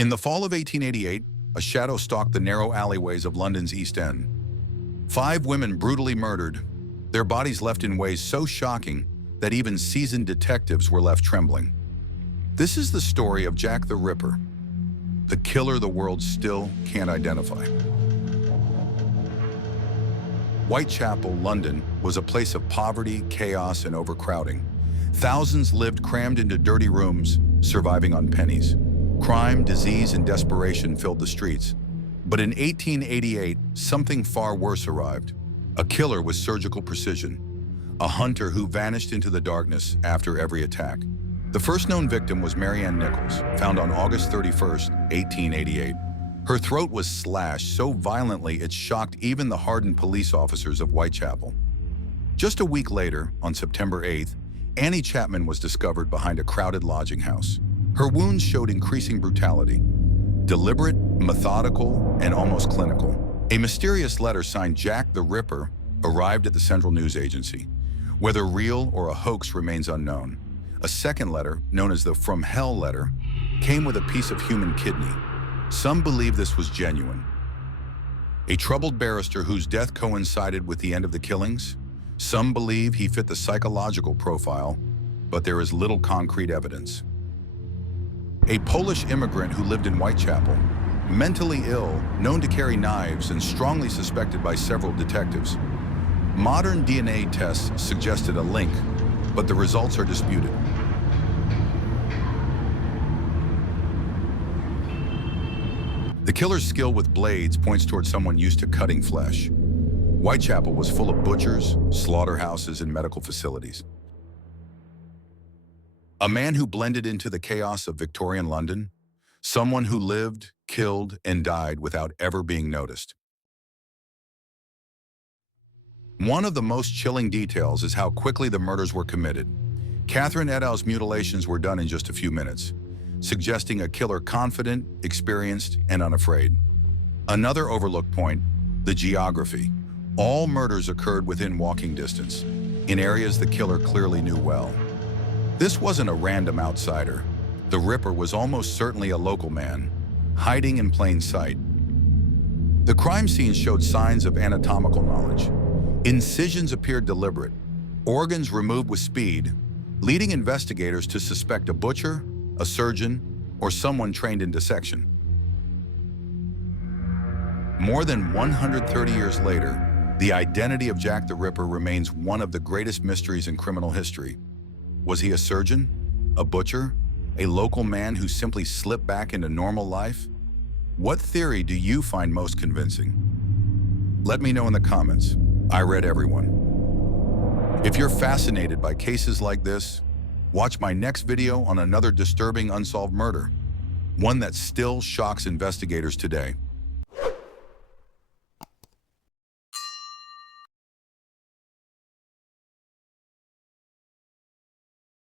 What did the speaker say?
In the fall of 1888, a shadow stalked the narrow alleyways of London's East End. 5 women brutally murdered, their bodies left in ways so shocking that even seasoned detectives were left trembling. This is the story of Jack the Ripper, the killer the world still can't identify. Whitechapel, London, was a place of poverty, chaos, and overcrowding. Thousands lived crammed into dirty rooms, surviving on pennies. Crime, disease, and desperation filled the streets. But in 1888, something far worse arrived. A killer with surgical precision. A hunter who vanished into the darkness after every attack. The first known victim was Marianne Nichols, found on August 31st, 1888. Her throat was slashed so violently it shocked even the hardened police officers of Whitechapel. Just a week later, on September 8th, Annie Chapman was discovered behind a crowded lodging house. Her wounds showed increasing brutality. Deliberate, methodical, and almost clinical. A mysterious letter signed Jack the Ripper arrived at the Central News Agency. Whether real or a hoax remains unknown. A second letter, known as the From Hell letter, came with a piece of human kidney. Some believe this was genuine. A troubled barrister whose death coincided with the end of the killings. Some believe he fit the psychological profile, but there is little concrete evidence. A Polish immigrant who lived in Whitechapel, mentally ill, known to carry knives, and strongly suspected by several detectives. Modern DNA tests suggested a link, but the results are disputed. The killer's skill with blades points towards someone used to cutting flesh. Whitechapel was full of butchers, slaughterhouses, and medical facilities. A man who blended into the chaos of Victorian London, someone who lived, killed, and died without ever being noticed. One of the most chilling details is how quickly the murders were committed. Catherine Eddowes' mutilations were done in just a few minutes, suggesting a killer confident, experienced, and unafraid. Another overlooked point, the geography. All murders occurred within walking distance, in areas the killer clearly knew well. This wasn't a random outsider. The Ripper was almost certainly a local man, hiding in plain sight. The crime scene showed signs of anatomical knowledge. Incisions appeared deliberate, organs removed with speed, leading investigators to suspect a butcher, a surgeon, or someone trained in dissection. More than 130 years later, the identity of Jack the Ripper remains one of the greatest mysteries in criminal history. Was he a surgeon, a butcher, a local man who simply slipped back into normal life? What theory do you find most convincing? Let me know in the comments. I read everyone. If you're fascinated by cases like this, watch my next video on another disturbing unsolved murder, one that still shocks investigators today.